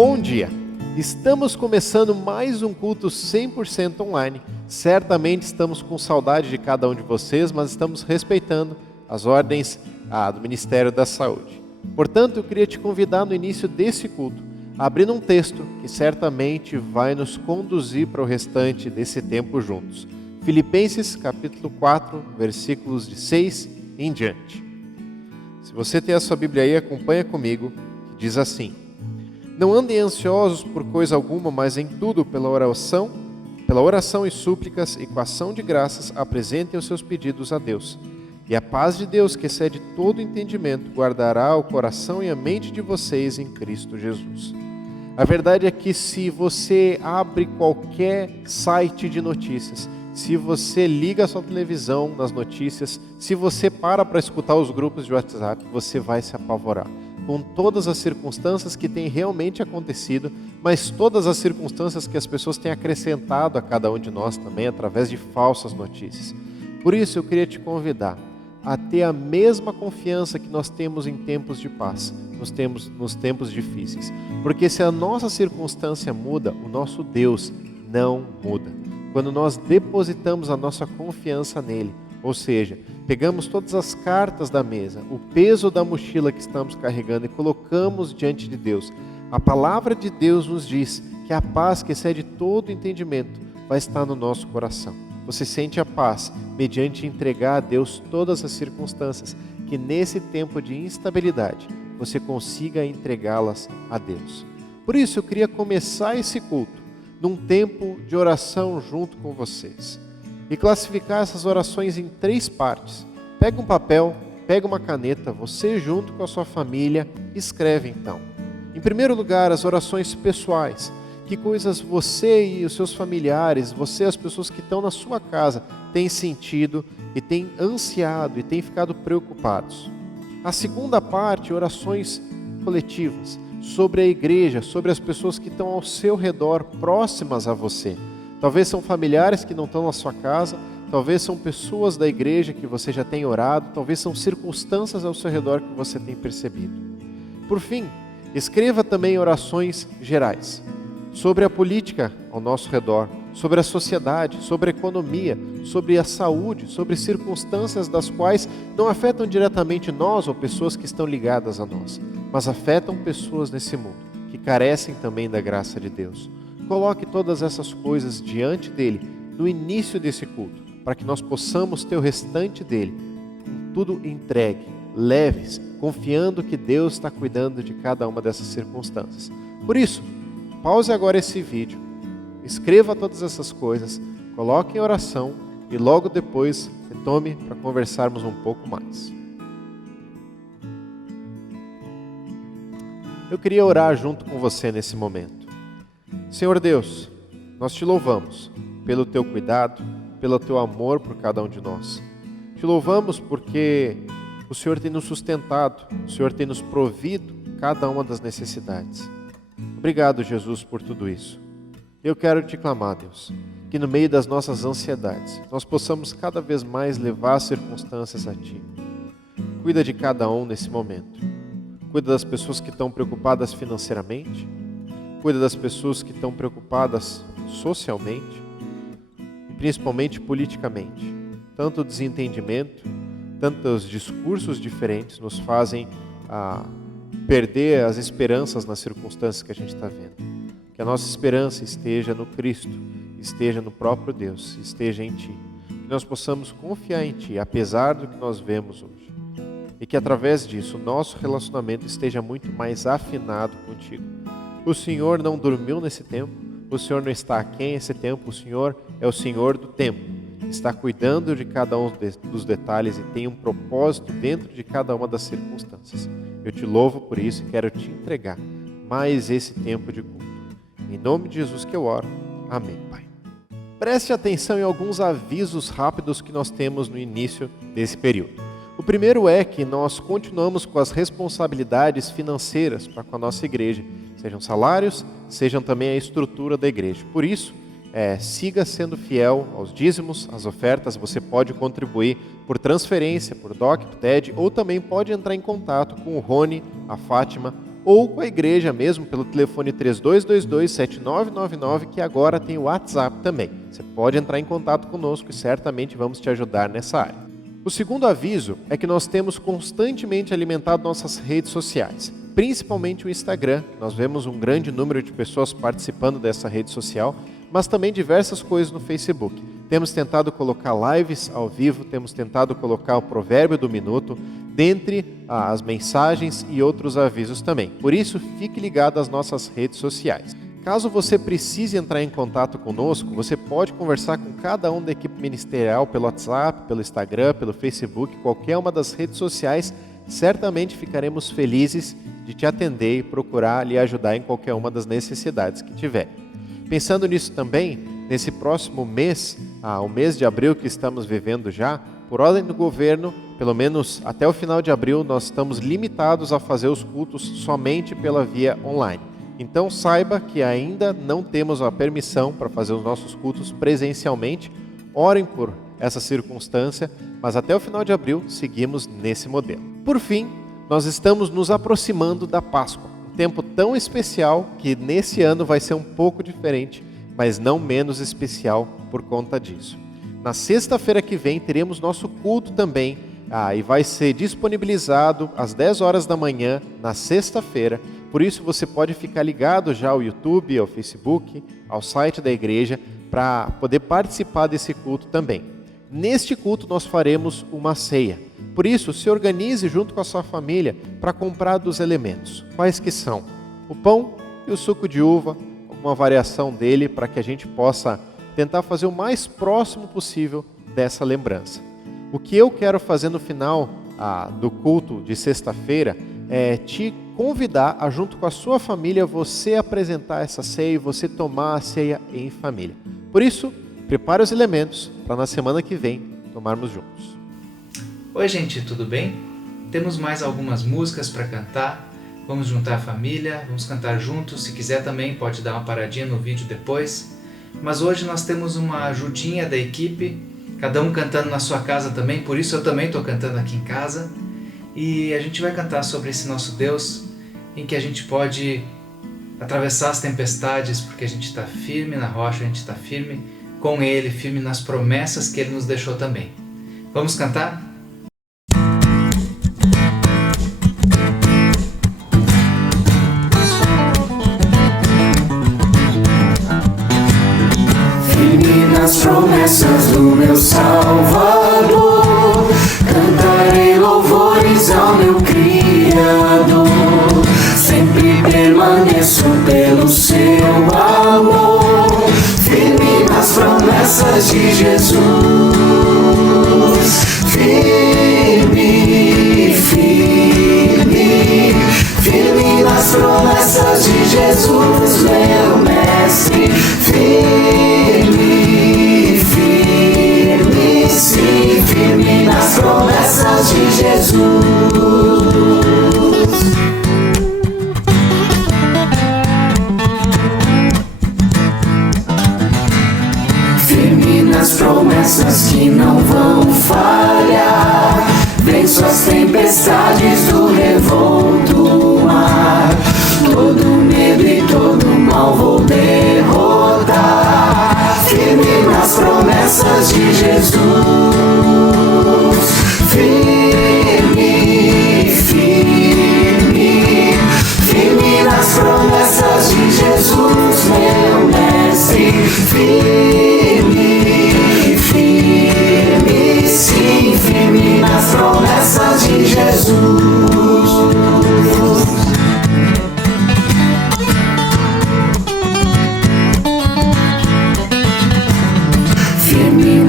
Bom dia! Estamos começando mais um culto 100% online. Certamente estamos com saudade de cada um de vocês, mas estamos respeitando as ordens do Ministério da Saúde. Portanto, eu queria te convidar no início desse culto, abrindo um texto que certamente vai nos conduzir para o restante desse tempo juntos. Filipenses capítulo 4, versículos de 6 em diante. Se você tem a sua Bíblia aí, acompanha comigo, que diz assim: Não andem ansiosos por coisa alguma, mas em tudo pela oração e súplicas e com ação de graças apresentem os seus pedidos a Deus. E a paz de Deus, que excede todo entendimento, guardará o coração e a mente de vocês em Cristo Jesus. A verdade é que se você abre qualquer site de notícias, se você liga a sua televisão nas notícias, se você para escutar os grupos de WhatsApp, você vai se apavorar com todas as circunstâncias que têm realmente acontecido, mas todas as circunstâncias que as pessoas têm acrescentado a cada um de nós também, através de falsas notícias. Por isso eu queria te convidar a ter a mesma confiança que nós temos em tempos de paz, nos tempos difíceis. Porque se a nossa circunstância muda, o nosso Deus não muda. Quando nós depositamos a nossa confiança nele, ou seja, pegamos todas as cartas da mesa, o peso da mochila que estamos carregando e colocamos diante de Deus, a palavra de Deus nos diz que a paz que excede todo entendimento vai estar no nosso coração. Você sente a paz mediante entregar a Deus todas as circunstâncias, que nesse tempo de instabilidade você consiga entregá-las a Deus. Por isso eu queria começar esse culto num tempo de oração junto com vocês e classificar essas orações em 3 partes. Pega um papel, pega uma caneta, você junto com a sua família, escreve então. Em primeiro lugar, as orações pessoais. Que coisas você e os seus familiares, você e as pessoas que estão na sua casa, têm sentido e têm ansiado e têm ficado preocupados. A segunda parte, orações coletivas, sobre a igreja, sobre as pessoas que estão ao seu redor, próximas a você. Talvez são familiares que não estão na sua casa, talvez são pessoas da igreja que você já tem orado, talvez são circunstâncias ao seu redor que você tem percebido. Por fim, escreva também orações gerais, sobre a política ao nosso redor, sobre a sociedade, sobre a economia, sobre a saúde, sobre circunstâncias das quais não afetam diretamente nós ou pessoas que estão ligadas a nós, mas afetam pessoas nesse mundo, que carecem também da graça de Deus. Coloque todas essas coisas diante dele no início desse culto, para que nós possamos ter o restante dele, com tudo entregue, leves, confiando que Deus está cuidando de cada uma dessas circunstâncias. Por isso, pause agora esse vídeo, escreva todas essas coisas, coloque em oração e logo depois retome para conversarmos um pouco mais. Eu queria orar junto com você nesse momento. Senhor Deus, nós te louvamos pelo teu cuidado, pelo teu amor por cada um de nós. Te louvamos porque o Senhor tem nos sustentado, o Senhor tem nos provido cada uma das necessidades. Obrigado, Jesus, por tudo isso. Eu quero te clamar, Deus, que no meio das nossas ansiedades, nós possamos cada vez mais levar as circunstâncias a Ti. Cuida de cada um nesse momento. Cuida das pessoas que estão preocupadas financeiramente. Cuida das pessoas que estão preocupadas socialmente e principalmente politicamente. Tanto o desentendimento, tantos discursos diferentes nos fazem perder as esperanças nas circunstâncias que a gente está vendo. Que a nossa esperança esteja no Cristo, esteja no próprio Deus, esteja em Ti. Que nós possamos confiar em Ti, apesar do que nós vemos hoje. E que através disso o nosso relacionamento esteja muito mais afinado contigo. O Senhor não dormiu nesse tempo, o Senhor não está aquém esse tempo, o Senhor é o Senhor do tempo. Está cuidando de cada um dos detalhes e tem um propósito dentro de cada uma das circunstâncias. Eu te louvo por isso e quero te entregar mais esse tempo de culto. Em nome de Jesus que eu oro. Amém, Pai. Preste atenção em alguns avisos rápidos que nós temos no início desse período. O primeiro é que nós continuamos com as responsabilidades financeiras para com a nossa igreja, sejam salários, sejam também a estrutura da igreja. Por isso, siga sendo fiel aos dízimos, às ofertas. Você pode contribuir por transferência, por DOC, por TED, ou também pode entrar em contato com o Rony, a Fátima ou com a igreja mesmo, pelo telefone 3222-7999, que agora tem o WhatsApp também. Você pode entrar em contato conosco e certamente vamos te ajudar nessa área. O segundo aviso é que nós temos constantemente alimentado nossas redes sociais, principalmente o Instagram. Nós vemos um grande número de pessoas participando dessa rede social, mas também diversas coisas no Facebook. Temos tentado colocar lives ao vivo, temos tentado colocar o provérbio do minuto, dentre as mensagens e outros avisos também. Por isso, fique ligado às nossas redes sociais. Caso você precise entrar em contato conosco, você pode conversar com cada um da equipe ministerial pelo WhatsApp, pelo Instagram, pelo Facebook, qualquer uma das redes sociais. Certamente ficaremos felizes de te atender e procurar lhe ajudar em qualquer uma das necessidades que tiver. Pensando nisso também, nesse próximo mês, o mês de abril que estamos vivendo já, por ordem do governo, pelo menos até o final de abril, nós estamos limitados a fazer os cultos somente pela via online. Então saiba que ainda não temos a permissão para fazer os nossos cultos presencialmente. Orem por essa circunstância, mas até o final de abril seguimos nesse modelo. Por fim, nós estamos nos aproximando da Páscoa, um tempo tão especial que nesse ano vai ser um pouco diferente, mas não menos especial por conta disso. Na sexta-feira que vem teremos nosso culto também, e vai ser disponibilizado às 10 horas da manhã na sexta-feira. Por isso você pode ficar ligado já ao YouTube, ao Facebook, ao site da igreja, para poder participar desse culto também. Neste culto nós faremos uma ceia. Por isso, se organize junto com a sua família para comprar dos elementos. Quais que são? O pão e o suco de uva, alguma variação dele, para que a gente possa tentar fazer o mais próximo possível dessa lembrança. O que eu quero fazer no final do culto de sexta-feira é te convidar a, junto com a sua família, você apresentar essa ceia e você tomar a ceia em família. Por isso, prepare os elementos para na semana que vem tomarmos juntos. Oi gente, tudo bem? Temos mais algumas músicas para cantar. Vamos juntar a família, vamos cantar juntos. Se quiser também pode dar uma paradinha no vídeo depois. Mas hoje nós temos uma ajudinha da equipe, cada um cantando na sua casa também, por isso eu também estou cantando aqui em casa. E a gente vai cantar sobre esse nosso Deus, em que a gente pode atravessar as tempestades, porque a gente está firme na rocha, a gente está firme com Ele, firme nas promessas que Ele nos deixou também. Vamos cantar? Firme nas promessas do meu Salvador, cantarei louvores ao meu Criador. Sempre permaneço pelo seu amor, firme nas promessas de Jesus. Firme, firme, firme nas promessas de Jesus, meu mestre. Firme, firme, sim, firme nas promessas de Jesus. Firme nas promessas que não vão falhar, venço as tempestades do revolto mar. Todo medo e todo mal vou derrotar, firme nas promessas de Jesus. Firme, firme, firme nas promessas de Jesus, meu mestre. Firme, firme, sim, firme nas promessas de Jesus.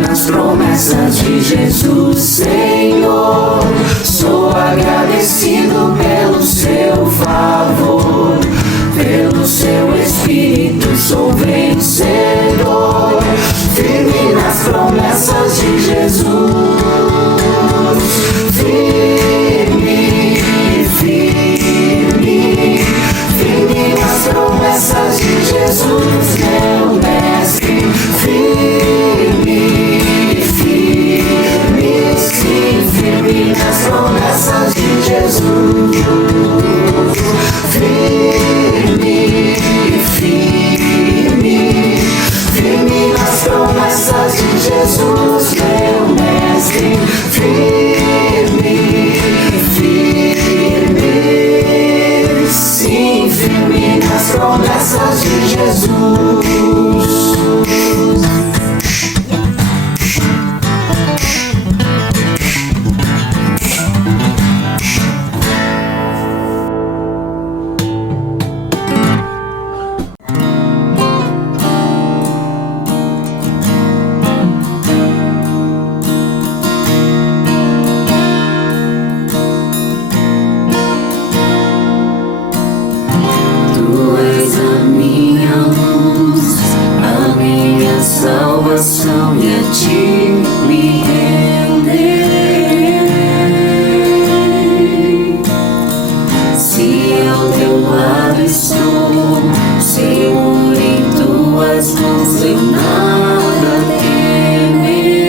Nas promessas de Jesus, Senhor, sou agradecido pelo seu favor, pelo seu Espírito sou vencedor, firme nas promessas de Jesus. Firme, firme, firme nas promessas de Jesus, meu mestre. Firme nas promessas de Jesus. Jesus, meu mestre, firme, firme, sim, firme nas promessas de Jesus. Salvação e a ti me renderei. Se ao teu lado estou, seguro em tuas mãos, eu nada temerei.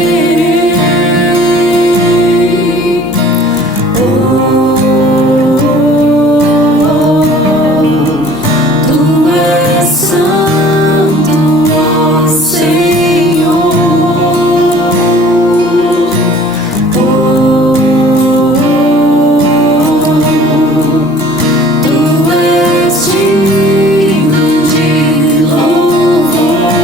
Tu és santo, ó Senhor. Tu és digno de louvor.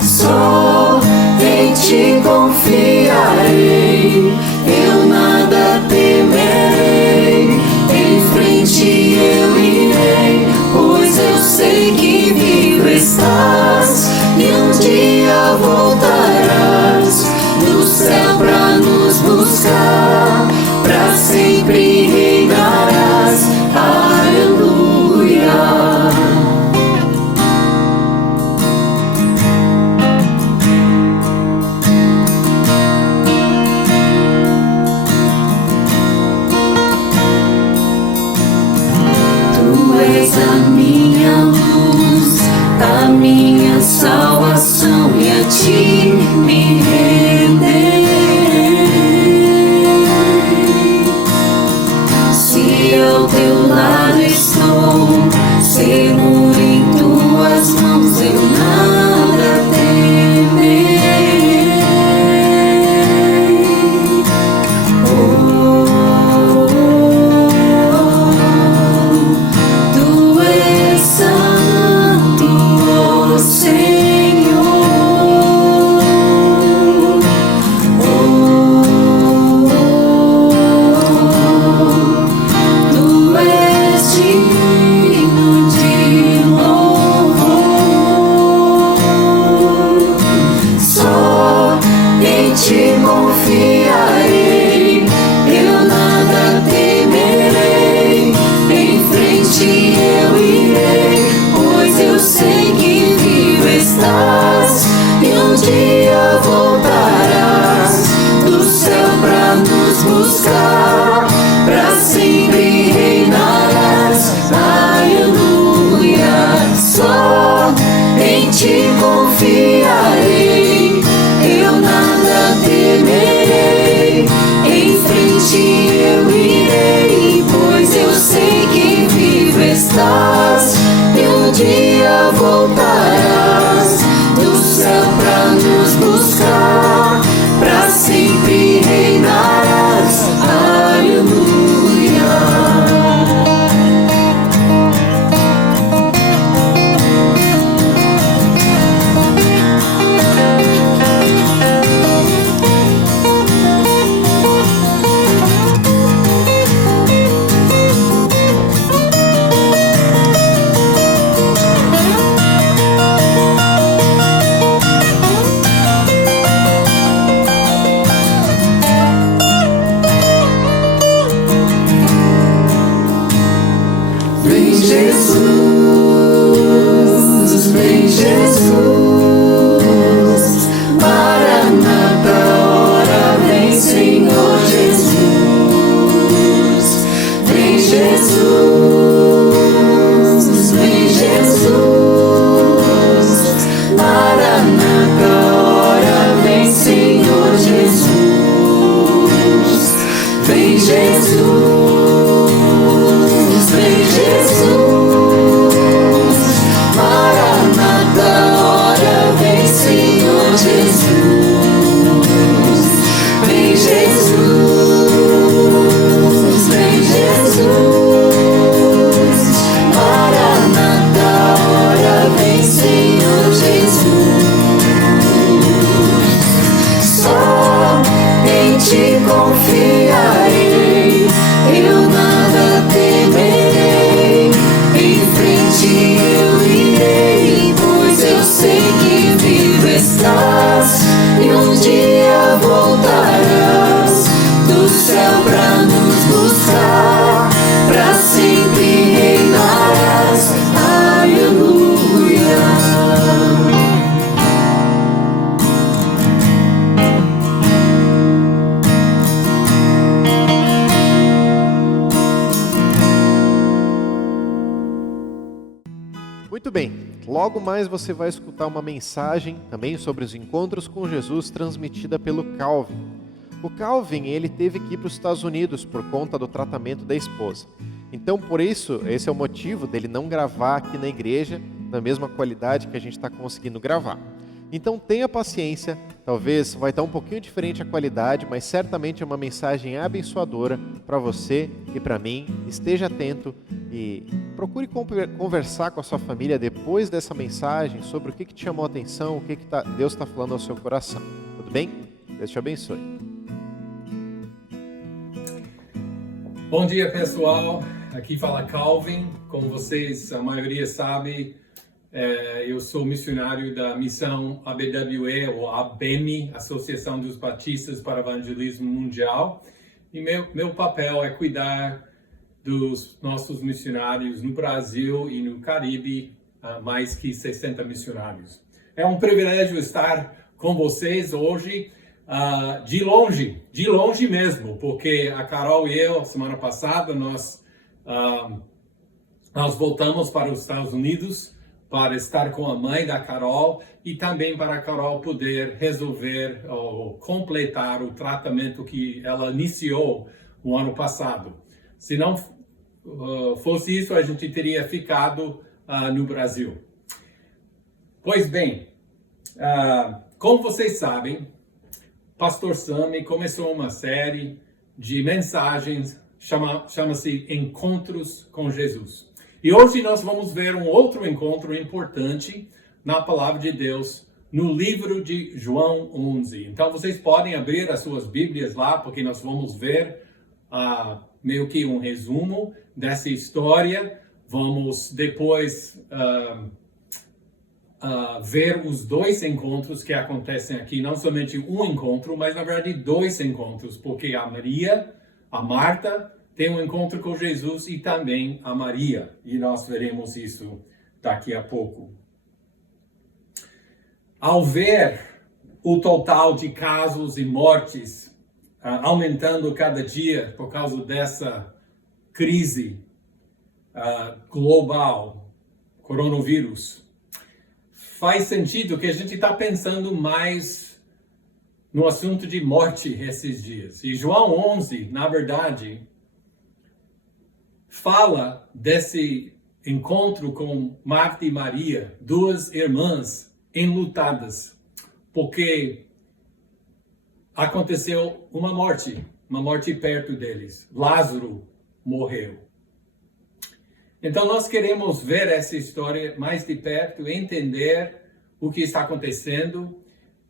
Só em ti confiarei, eu nada temerei. Em frente eu irei, pois eu sei que vivo estás e um dia voltarás do céu pra nos buscar, pra sempre reinarás. Aleluia. Tu és a minha luz, a minha salvação, e a ti me renderei. Se ao teu lado estou, seguro em tuas mãos, eu nada temerei. Tu és santo, ó Senhor. Tu és digno de louvor. Só em ti confiarei, eu nada temerei. Em frente eu irei, pois eu sei que vivo estás e um dia voltarás do céu pra nos buscar, pra sempre reinarás. Aleluia. Só em ti confiarei, eu nada temerei. Em frente eu irei, pois eu sei que vivo estás e um dia voltarás do céu pra nos confiarei, eu nada temerei, em frente eu irei, pois eu sei que vivo estás, e um dia voltarás do céu pra nos buscar, pra sempre reinarás, aleluia. Muito bem, logo mais você vai escutar uma mensagem também sobre os encontros com Jesus transmitida pelo Calvin. O Calvin, ele teve que ir para os Estados Unidos por conta do tratamento da esposa. Então, por isso, esse é o motivo dele não gravar aqui na igreja na mesma qualidade que a gente está conseguindo gravar. Então, tenha paciência, talvez vai estar um pouquinho diferente a qualidade, mas certamente é uma mensagem abençoadora para você e para mim. Esteja atento e procure conversar com a sua família depois dessa mensagem sobre o que te chamou a atenção, o que Deus está falando ao seu coração. Tudo bem? Deus te abençoe. Bom dia, pessoal. Aqui fala Calvin. Como vocês, a maioria sabe, eu sou missionário da missão ABWE, ou ABEMI, Associação dos Batistas para Evangelismo Mundial. E meu papel é cuidar dos nossos missionários no Brasil e no Caribe, mais que 60 missionários. É um privilégio estar com vocês hoje, de longe mesmo, porque a Carol e eu, semana passada, nós voltamos para os Estados Unidos para estar com a mãe da Carol e também para a Carol poder resolver ou completar o tratamento que ela iniciou o ano passado. Se não fosse isso, a gente teria ficado no Brasil. Pois bem, como vocês sabem, Pastor Sami começou uma série de mensagens, chama-se Encontros com Jesus. E hoje nós vamos ver um outro encontro importante na Palavra de Deus, no livro de João 11. Então vocês podem abrir as suas Bíblias lá, porque nós vamos ver meio que um resumo dessa história. Vamos depois ver os dois encontros que acontecem aqui, não somente um encontro, mas na verdade dois encontros, porque a Marta tem um encontro com Jesus e também a Maria, e nós veremos isso daqui a pouco. Ao ver o total de casos e mortes aumentando cada dia por causa dessa crise global, coronavírus, faz sentido que a gente está pensando mais no assunto de morte esses dias. E João 11, na verdade, fala desse encontro com Marta e Maria, duas irmãs enlutadas, porque aconteceu uma morte perto deles. Lázaro morreu. Então nós queremos ver essa história mais de perto, entender o que está acontecendo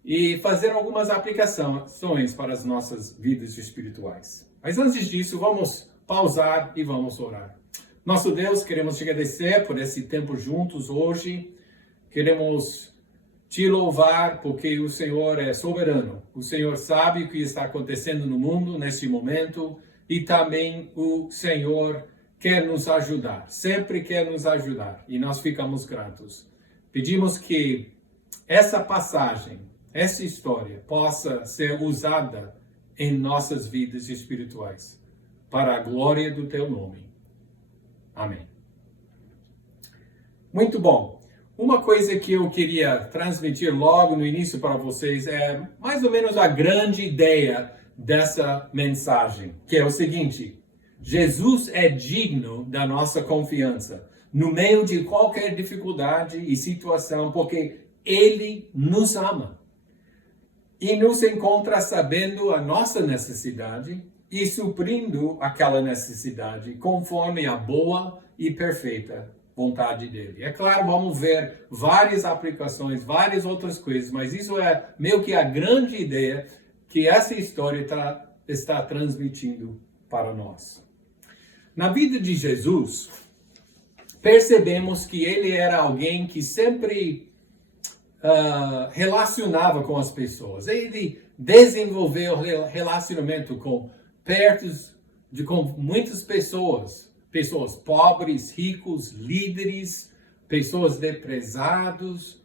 e fazer algumas aplicações para as nossas vidas espirituais. Mas antes disso, vamos pausar e vamos orar. Nosso Deus, queremos te agradecer por esse tempo juntos hoje. Queremos te louvar porque o Senhor é soberano. O Senhor sabe o que está acontecendo no mundo neste momento e também o Senhor quer nos ajudar, sempre quer nos ajudar e nós ficamos gratos. Pedimos que essa passagem, essa história possa ser usada em nossas vidas espirituais, para a glória do teu nome. Amém. Muito bom. Uma coisa que eu queria transmitir logo no início para vocês é mais ou menos a grande ideia dessa mensagem, que é o seguinte: Jesus é digno da nossa confiança no meio de qualquer dificuldade e situação, porque Ele nos ama e nos encontra sabendo a nossa necessidade e suprindo aquela necessidade conforme a boa e perfeita vontade dele. É claro, vamos ver várias aplicações, várias outras coisas, mas isso é meio que a grande ideia que essa história está está transmitindo para nós. Na vida de Jesus, percebemos que ele era alguém que sempre relacionava com as pessoas. Ele desenvolveu relacionamento com muitas pessoas. Pessoas pobres, ricos, líderes, pessoas depresadas,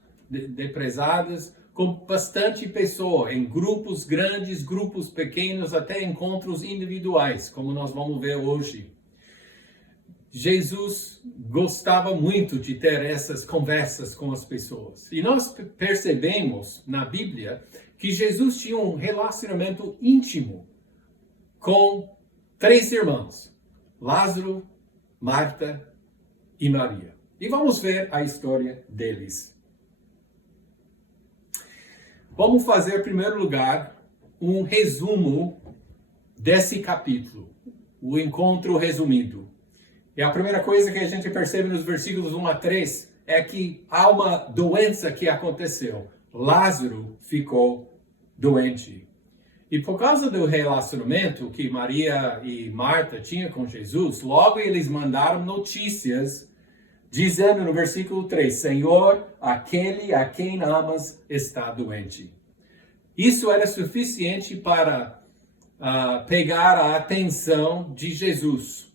com bastante pessoa, em grupos grandes, grupos pequenos, até encontros individuais, como nós vamos ver hoje. Jesus gostava muito de ter essas conversas com as pessoas. E nós percebemos na Bíblia que Jesus tinha um relacionamento íntimo com 3 irmãos, Lázaro, Marta e Maria. E vamos ver a história deles. Vamos fazer, em primeiro lugar, um resumo desse capítulo, o encontro resumido. E a primeira coisa que a gente percebe nos versículos 1 a 3 é que há uma doença que aconteceu. Lázaro ficou doente. E por causa do relacionamento que Maria e Marta tinham com Jesus, logo eles mandaram notícias, dizendo no versículo 3, Senhor, aquele a quem amas está doente. Isso era suficiente para pegar a atenção de Jesus.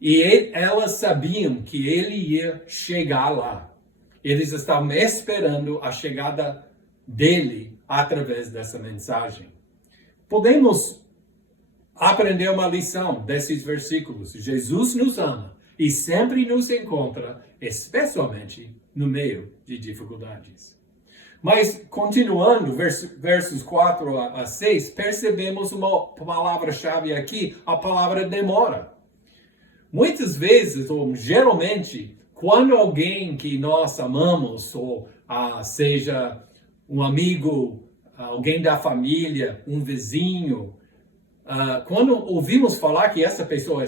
E elas sabiam que ele ia chegar lá. Eles estavam esperando a chegada dele através dessa mensagem. Podemos aprender uma lição desses versículos. Jesus nos ama e sempre nos encontra, especialmente no meio de dificuldades. Mas, continuando, versos 4 a 6, percebemos uma palavra-chave aqui, a palavra demora. Muitas vezes, ou geralmente, quando alguém que nós amamos, ou seja um amigo, alguém da família, um vizinho, quando ouvimos falar que essa pessoa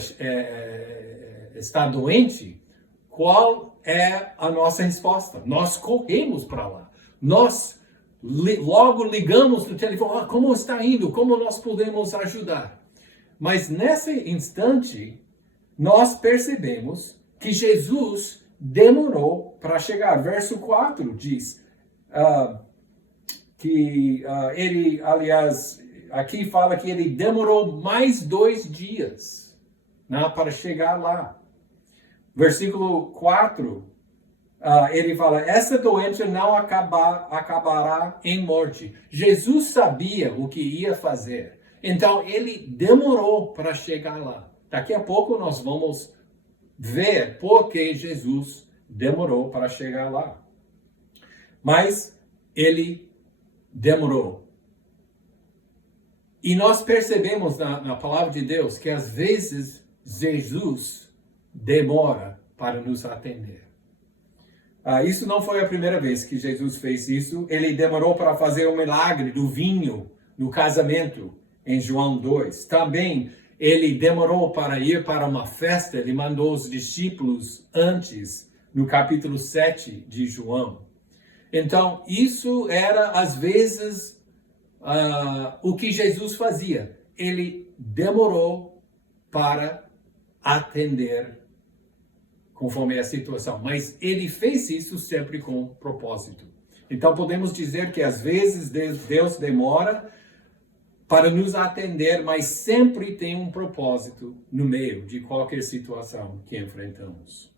está doente, qual é a nossa resposta? Nós corremos para lá. Nós logo ligamos no telefone, como está indo? Como nós podemos ajudar? Mas nesse instante, nós percebemos que Jesus demorou para chegar. Verso 4 diz que ele, aliás, aqui fala que ele demorou mais 2 dias, né, para chegar lá. Versículo 4, ele fala, essa doença não acabará em morte. Jesus sabia o que ia fazer, então ele demorou para chegar lá. Daqui a pouco nós vamos ver por que Jesus demorou para chegar lá. Mas ele demorou. E nós percebemos na palavra de Deus que às vezes Jesus demora para nos atender. Isso não foi a primeira vez que Jesus fez isso. Ele demorou para fazer o milagre do vinho no casamento em João 2. Também ele demorou para ir para uma festa, ele mandou os discípulos antes, no capítulo 7 de João. Então, isso era, às vezes, o que Jesus fazia. Ele demorou para atender conforme a situação, mas ele fez isso sempre com propósito. Então, podemos dizer que, às vezes, Deus demora para nos atender, mas sempre tem um propósito no meio de qualquer situação que enfrentamos.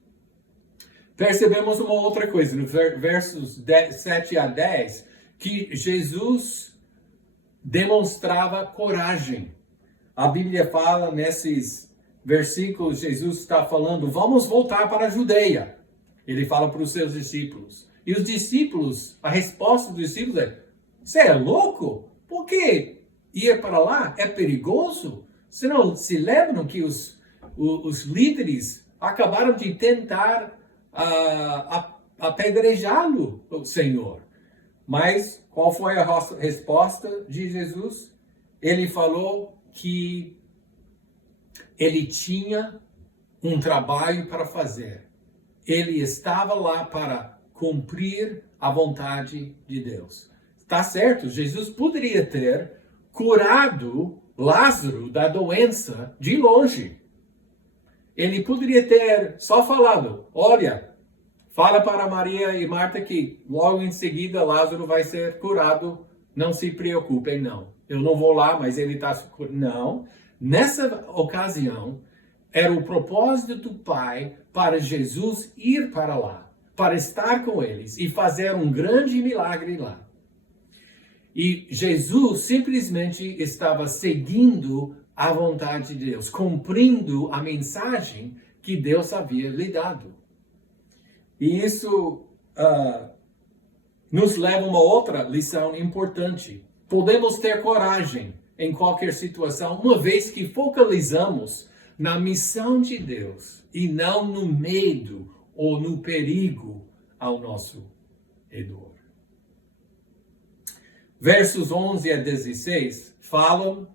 Percebemos uma outra coisa, no versos 7 a 10, que Jesus demonstrava coragem. A Bíblia fala nesses versículos, Jesus está falando, vamos voltar para a Judeia. Ele fala para os seus discípulos. E os discípulos, a resposta dos discípulos é, você é louco? Por quê? Ir para lá é perigoso? Você não se lembram que os líderes acabaram de tentar apedrejá-lo, o Senhor. Mas qual foi a resposta de Jesus? Ele falou que ele tinha um trabalho para fazer. Ele estava lá para cumprir a vontade de Deus. Está certo, Jesus poderia ter curado Lázaro da doença de longe. Ele poderia ter só falado, olha, fala para Maria e Marta que logo em seguida Lázaro vai ser curado, não se preocupem, não. Eu não vou lá, mas ele está curado. Não, nessa ocasião, era o propósito do Pai para Jesus ir para lá, para estar com eles e fazer um grande milagre lá. E Jesus simplesmente estava seguindo a vontade de Deus, cumprindo a mensagem que Deus havia lhe dado. E isso nos leva a uma outra lição importante. Podemos ter coragem em qualquer situação, uma vez que focalizamos na missão de Deus e não no medo ou no perigo ao nosso redor. Versos 11 a 16 falam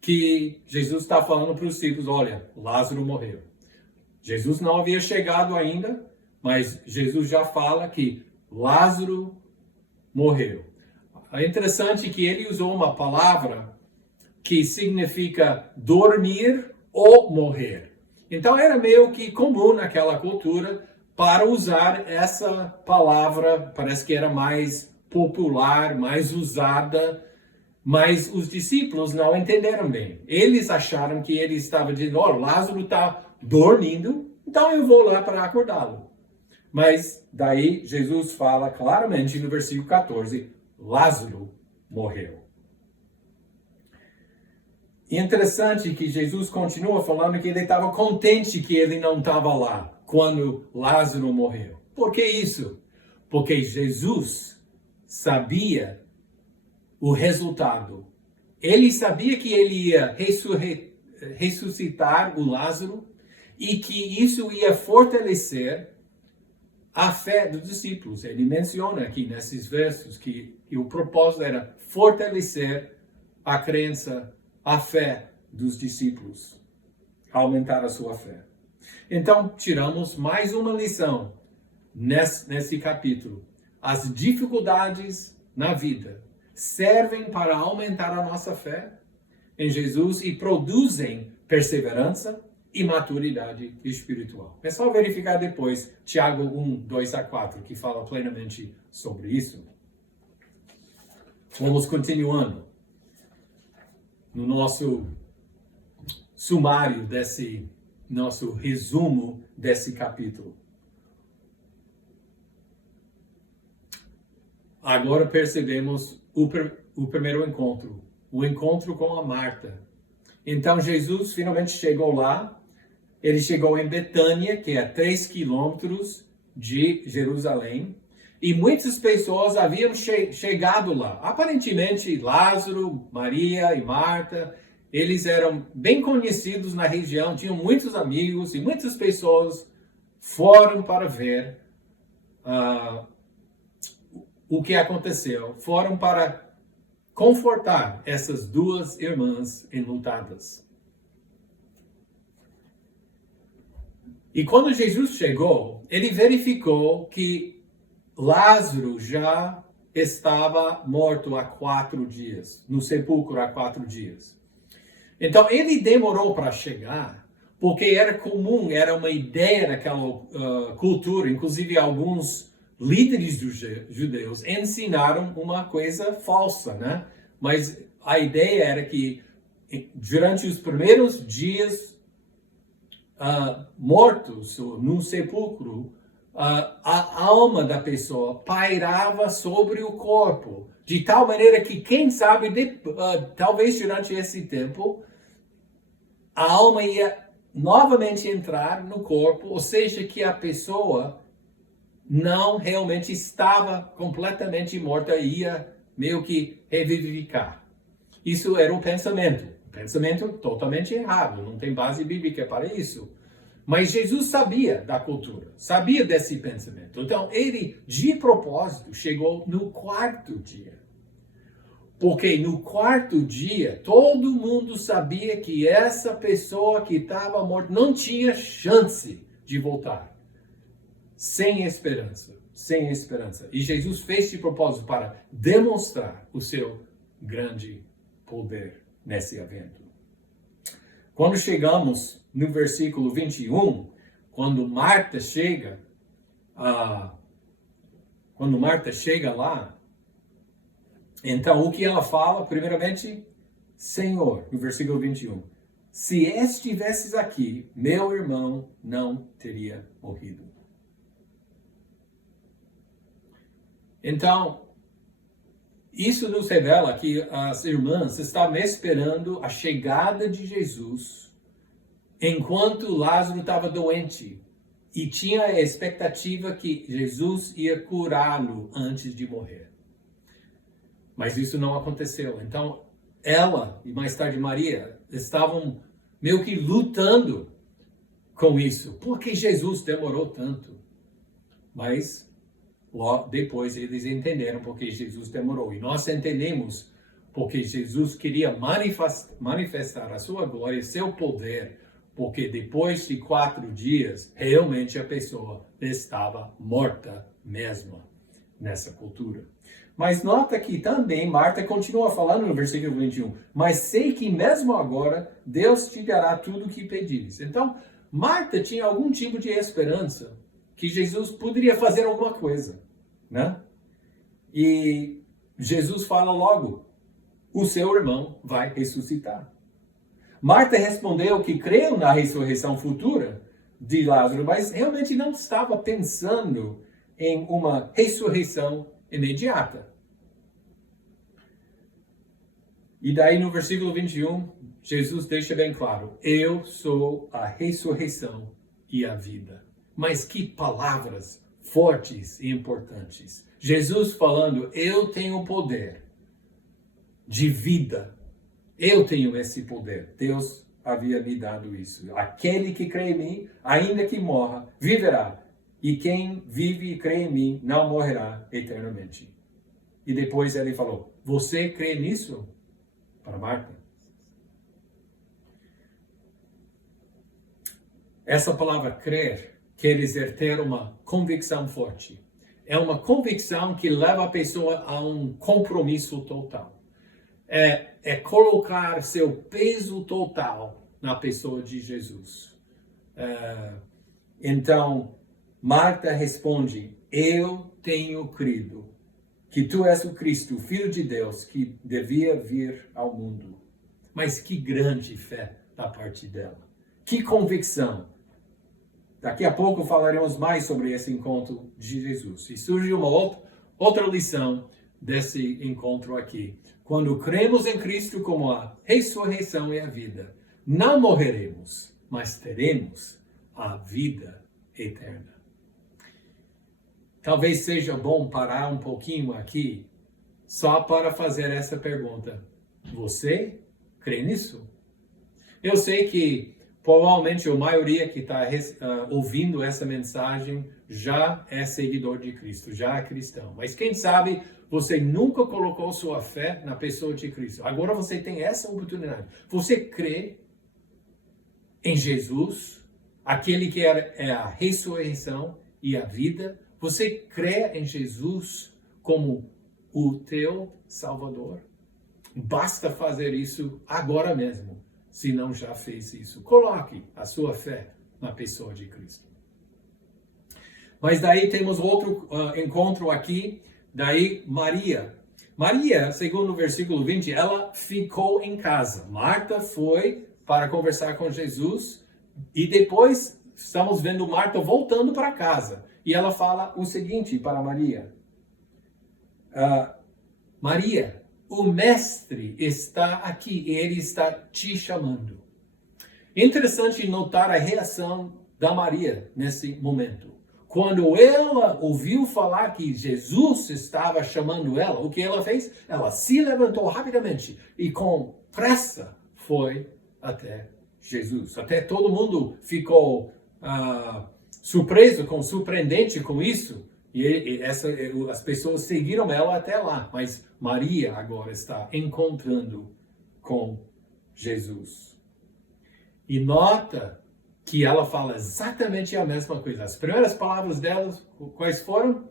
que Jesus está falando para os discípulos, olha, Lázaro morreu. Jesus não havia chegado ainda, mas Jesus já fala que Lázaro morreu. É interessante que ele usou uma palavra que significa dormir ou morrer. Então era meio que comum naquela cultura para usar essa palavra, parece que era mais popular, mais usada, mas os discípulos não entenderam bem. Eles acharam que ele estava dizendo, Lázaro está dormindo, então eu vou lá para acordá-lo. Mas daí Jesus fala claramente no versículo 14, Lázaro morreu. E é interessante que Jesus continua falando que ele estava contente que ele não estava lá quando Lázaro morreu. Por que isso? Porque Jesus sabia o resultado. Ele sabia que ele ia ressuscitar o Lázaro e que isso ia fortalecer a fé dos discípulos. Ele menciona aqui nesses versos que o propósito era fortalecer a crença, a fé dos discípulos, aumentar a sua fé. Então, tiramos mais uma lição nesse capítulo. As dificuldades na vida servem para aumentar a nossa fé em Jesus e produzem perseverança e maturidade espiritual. É só verificar depois Tiago 1, 2 a 4, que fala plenamente sobre isso. Vamos continuando no nosso sumário desse nosso resumo desse capítulo. Agora percebemos o primeiro encontro, o encontro com a Marta. Então Jesus finalmente chegou lá. Ele chegou em Betânia, que é a 3 quilômetros de Jerusalém. E muitas pessoas haviam chegado lá. Aparentemente, Lázaro, Maria e Marta, eles eram bem conhecidos na região, tinham muitos amigos e muitas pessoas foram para ver o que aconteceu. Foram para confortar essas duas irmãs enlutadas. E quando Jesus chegou, ele verificou que Lázaro já estava morto há 4 dias, no sepulcro há 4 dias. Então ele demorou para chegar, porque era comum, era uma ideia daquela cultura, inclusive alguns líderes dos judeus ensinaram uma coisa falsa, né? Mas a ideia era que durante os primeiros dias mortos no sepulcro, a alma da pessoa pairava sobre o corpo, de tal maneira que, quem sabe, talvez durante esse tempo, a alma ia novamente entrar no corpo, ou seja, que a pessoa não realmente estava completamente morta e ia meio que revivificar. Isso era um pensamento totalmente errado, não tem base bíblica para isso. Mas Jesus sabia da cultura, sabia desse pensamento. Então, ele, de propósito, chegou no 4º dia. Porque no 4º dia, todo mundo sabia que essa pessoa que estava morta não tinha chance de voltar. Sem esperança. E Jesus fez de propósito para demonstrar o seu grande poder nesse evento. Quando chegamos no versículo 21, quando Marta chega lá, então o que ela fala? Primeiramente, Senhor, no versículo 21, se estivesses aqui, meu irmão não teria morrido. Então, isso nos revela que as irmãs estavam esperando a chegada de Jesus enquanto Lázaro estava doente e tinha a expectativa que Jesus ia curá-lo antes de morrer. Mas isso não aconteceu. Então, ela e mais tarde Maria estavam meio que lutando com isso. Por que Jesus demorou tanto? Mas logo depois eles entenderam porque Jesus demorou. E nós entendemos porque Jesus queria manifestar a sua glória, seu poder, porque depois de 4 dias, realmente a pessoa estava morta mesmo nessa cultura. Mas nota que também Marta continua falando no versículo 21, mas sei que mesmo agora Deus te dará tudo o que pedires. Então, Marta tinha algum tipo de esperança que Jesus poderia fazer alguma coisa, né? E Jesus fala logo, o seu irmão vai ressuscitar. Marta respondeu que creu na ressurreição futura de Lázaro, mas realmente não estava pensando em uma ressurreição imediata. E daí no versículo 21, Jesus deixa bem claro, eu sou a ressurreição e a vida. Mas que palavras fortes e importantes. Jesus falando, eu tenho poder de vida. Eu tenho esse poder. Deus havia me dado isso. Aquele que crê em mim, ainda que morra, viverá. E quem vive e crê em mim, não morrerá eternamente. E depois ele falou, você crê nisso? Para Marta. Essa palavra crer quer dizer ter uma convicção forte. É uma convicção que leva a pessoa a um compromisso total. É colocar seu peso total na pessoa de Jesus. Então, Marta responde, eu tenho crido que tu és o Cristo, o Filho de Deus, que devia vir ao mundo. Mas que grande fé da parte dela. Que convicção. Daqui a pouco falaremos mais sobre esse encontro de Jesus. E surge uma outra lição desse encontro aqui. Quando cremos em Cristo como a ressurreição e a vida, não morreremos, mas teremos a vida eterna. Talvez seja bom parar um pouquinho aqui, só para fazer essa pergunta. Você crê nisso? Eu sei que provavelmente a maioria que está ouvindo essa mensagem já é seguidor de Cristo, já é cristão. Mas quem sabe você nunca colocou sua fé na pessoa de Cristo. Agora você tem essa oportunidade. Você crê em Jesus, aquele que é a ressurreição e a vida? Você crê em Jesus como o teu Salvador? Basta fazer isso agora mesmo, se não já fez isso. Coloque a sua fé na pessoa de Cristo. Mas daí temos outro encontro aqui, daí Maria. Maria, segundo o versículo 20, ela ficou em casa. Marta foi para conversar com Jesus e depois estamos vendo Marta voltando para casa. E ela fala o seguinte para Maria. Maria, o mestre está aqui, ele está te chamando. Interessante notar a reação da Maria nesse momento. Quando ela ouviu falar que Jesus estava chamando ela, o que ela fez? Ela se levantou rapidamente e com pressa foi até Jesus. Até todo mundo ficou surpreso, surpreendente com isso. E as pessoas seguiram ela até lá. Mas Maria agora está encontrando com Jesus. E nota que ela fala exatamente a mesma coisa. As primeiras palavras dela, quais foram?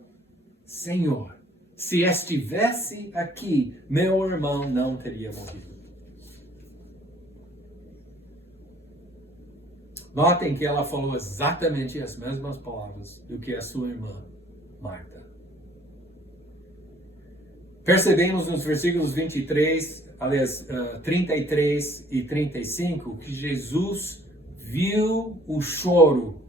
Senhor, se estivesse aqui, meu irmão não teria morrido. Notem que ela falou exatamente as mesmas palavras do que a sua irmã, Marta. Percebemos nos versículos 33 e 35, que Jesus viu o choro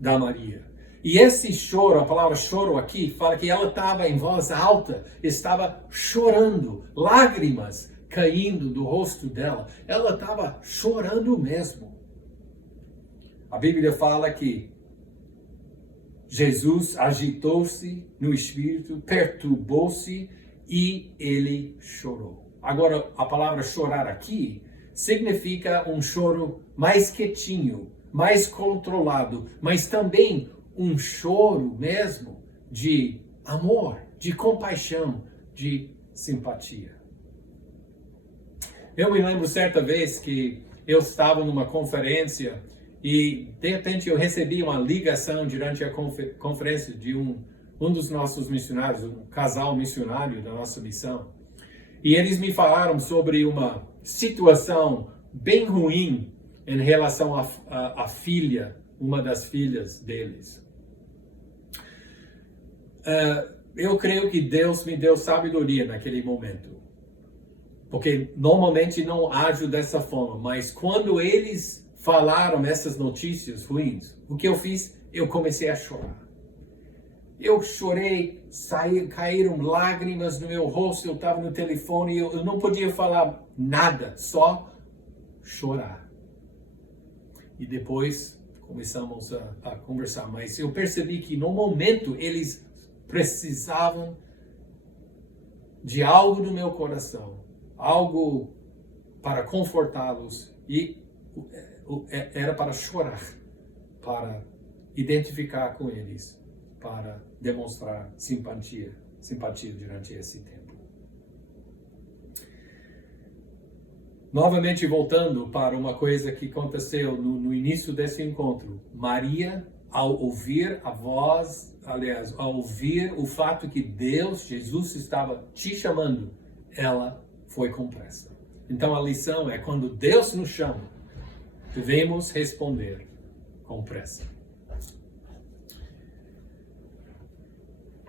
da Maria. E esse choro, a palavra choro aqui, fala que ela estava em voz alta, estava chorando, lágrimas caindo do rosto dela. Ela estava chorando mesmo. A Bíblia fala que Jesus agitou-se no espírito, perturbou-se e ele chorou. Agora, a palavra chorar aqui significa um choro mais quietinho, mais controlado, mas também um choro mesmo de amor, de compaixão, de simpatia. Eu me lembro certa vez que eu estava numa conferência e de repente eu recebi uma ligação durante a conferência de um dos nossos missionários, um casal missionário da nossa missão. E eles me falaram sobre uma situação bem ruim em relação à filha, uma das filhas deles. Eu creio que Deus me deu sabedoria naquele momento. Porque normalmente não ajo dessa forma, mas quando eles falaram essas notícias ruins, o que eu fiz? Eu comecei a chorar. Eu chorei, caíram lágrimas no meu rosto, eu estava no telefone, eu não podia falar nada, só chorar. E depois começamos a conversar, mas eu percebi que no momento eles precisavam de algo no meu coração, algo para confortá-los, e era para chorar, para identificar com eles, para demonstrar simpatia durante esse tempo. Novamente voltando para uma coisa que aconteceu no início desse encontro, Maria, ao ouvir a voz, aliás, ao ouvir o fato que Jesus estava te chamando, ela foi com pressa. Então a lição é, quando Deus nos chama, devemos responder com pressa.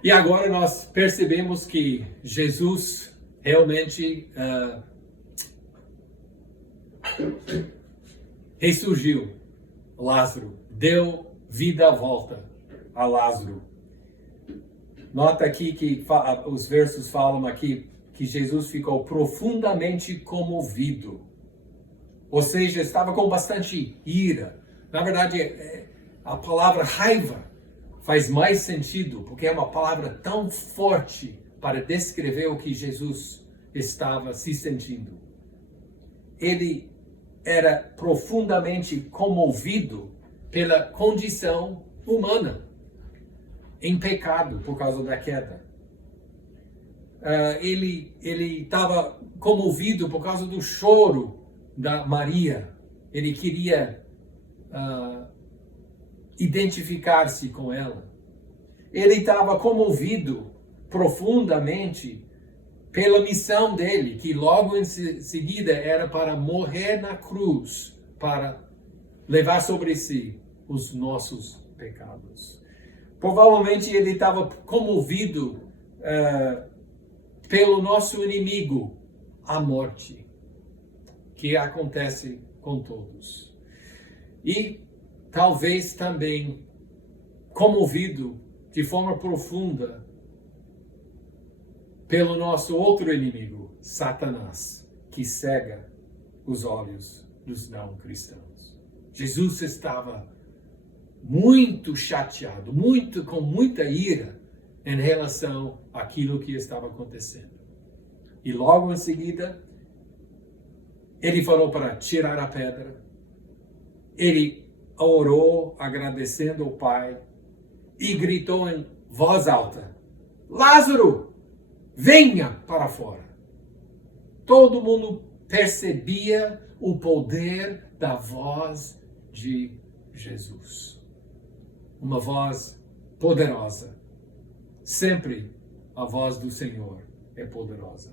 E agora nós percebemos que Jesus realmente ressurgiu Lázaro, deu vida à volta a Lázaro. Nota aqui que os versos falam aqui que Jesus ficou profundamente comovido. Ou seja, estava com bastante ira. Na verdade, a palavra raiva faz mais sentido, porque é uma palavra tão forte para descrever o que Jesus estava se sentindo. Ele era profundamente comovido pela condição humana, em pecado por causa da queda. Ele estava comovido por causa do choro da Maria. Ele queria identificar-se com ela. Ele estava comovido profundamente pela missão dele, que logo em seguida era para morrer na cruz, para levar sobre si os nossos pecados. Provavelmente ele estava comovido pelo nosso inimigo, a morte, que acontece com todos. E talvez também comovido de forma profunda pelo nosso outro inimigo, Satanás, que cega os olhos dos não cristãos. Jesus estava muito chateado, com muita ira em relação àquilo que estava acontecendo. E logo em seguida, ele falou para tirar a pedra. Ele orou agradecendo ao Pai e gritou em voz alta: Lázaro, venha para fora. Todo mundo percebia o poder da voz de Jesus. Uma voz poderosa. Sempre a voz do Senhor é poderosa.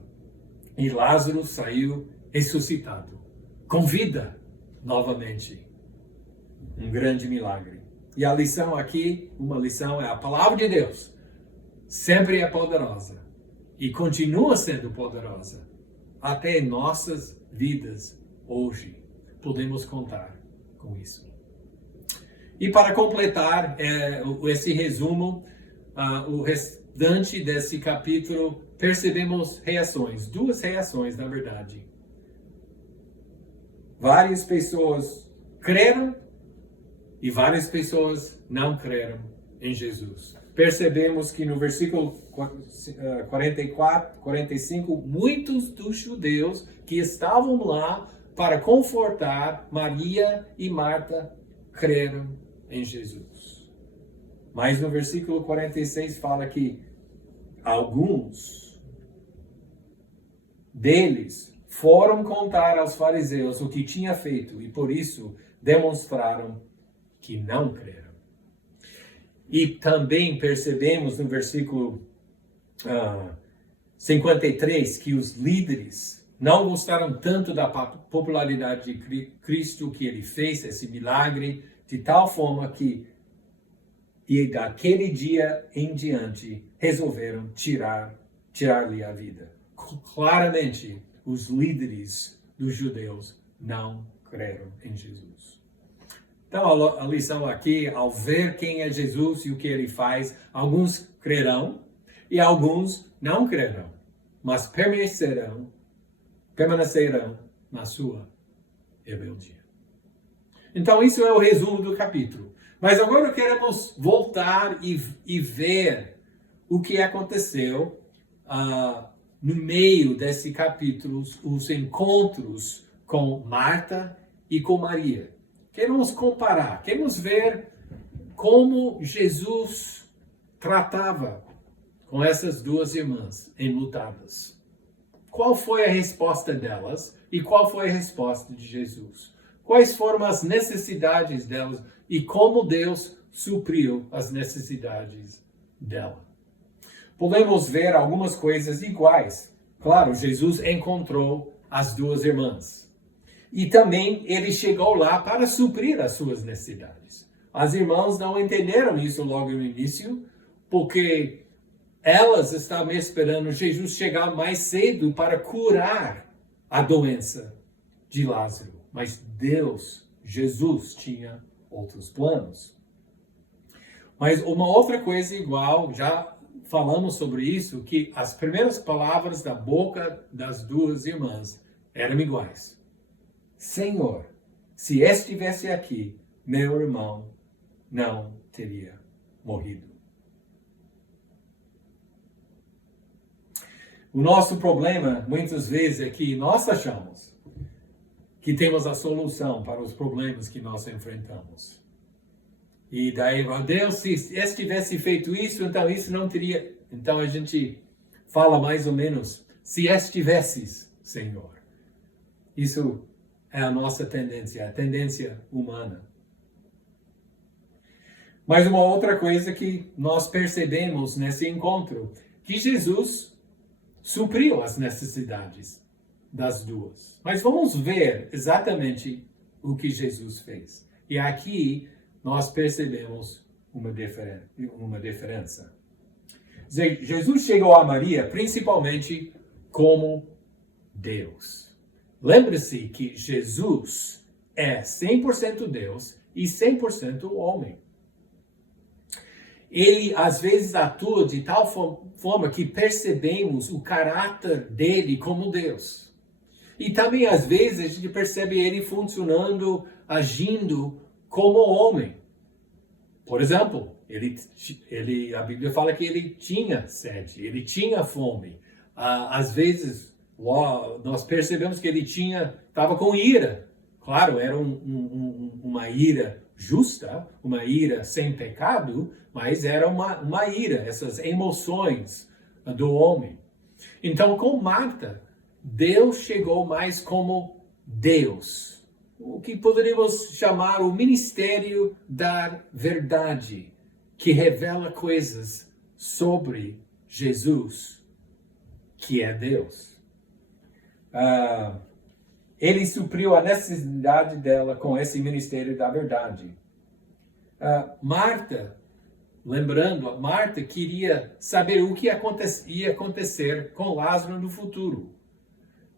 E Lázaro saiu ressuscitado, com vida novamente. um grande milagre. E a lição aqui, uma lição, é a palavra de Deus. Sempre é poderosa e continua sendo poderosa até em nossas vidas hoje. Podemos contar com isso. E para completar esse resumo, o restante desse capítulo, percebemos reações, 2 reações, na verdade. Várias pessoas creram e várias pessoas não creram em Jesus. Percebemos que no versículo 44, 45, muitos dos judeus que estavam lá para confortar Maria e Marta creram em Jesus. Mas no versículo 46 fala que alguns deles foram contar aos fariseus o que tinha feito e por isso demonstraram que não creram. E também percebemos no versículo 53 que os líderes não gostaram tanto da popularidade de Cristo que ele fez, esse milagre, de tal forma que, e daquele dia em diante, resolveram tirar-lhe a vida. Claramente, os líderes dos judeus não creram em Jesus. Então, a lição aqui, ao ver quem é Jesus e o que ele faz, alguns crerão e alguns não crerão, mas permanecerão na sua rebeldia. Então, isso é o resumo do capítulo. Mas agora queremos voltar e ver o que aconteceu no meio desse capítulo, os encontros com Marta e com Maria. Queremos comparar, queremos ver como Jesus tratava com essas 2 irmãs enlutadas. Qual foi a resposta delas e qual foi a resposta de Jesus? Quais foram as necessidades delas e como Deus supriu as necessidades dela? Podemos ver algumas coisas iguais. Claro, Jesus encontrou as 2 irmãs. E também ele chegou lá para suprir as suas necessidades. As irmãs não entenderam isso logo no início, porque elas estavam esperando Jesus chegar mais cedo para curar a doença de Lázaro. Mas Jesus, tinha outros planos. Mas uma outra coisa igual, já falamos sobre isso, que as primeiras palavras da boca das 2 irmãs eram iguais. Senhor, se estivesse aqui, meu irmão não teria morrido. O nosso problema, muitas vezes, é que nós achamos que temos a solução para os problemas que nós enfrentamos. E daí, Deus, se estivesse feito isso, então isso não teria... Então a gente fala mais ou menos, se estivesses, Senhor. Isso é a nossa tendência, a tendência humana. Mas uma outra coisa que nós percebemos nesse encontro, que Jesus supriu as necessidades das 2. Mas vamos ver exatamente o que Jesus fez. E aqui nós percebemos uma diferença. Jesus chegou a Maria principalmente como Deus. Lembre-se que Jesus é 100% Deus e 100% homem. Ele, às vezes, atua de tal forma que percebemos o caráter dele como Deus. E também, às vezes, a gente percebe ele funcionando, agindo como homem. Por exemplo, a Bíblia fala que ele tinha sede, ele tinha fome. Às vezes, nós percebemos que ele estava com ira. Claro, era uma ira justa, uma ira sem pecado, mas era uma ira, essas emoções do homem. Então, com Marta, Deus chegou mais como Deus. O que poderíamos chamar o ministério da verdade, que revela coisas sobre Jesus, que é Deus. Ele supriu a necessidade dela com esse ministério da verdade. Marta, lembrando, Marta queria saber o que ia acontecer com Lázaro no futuro.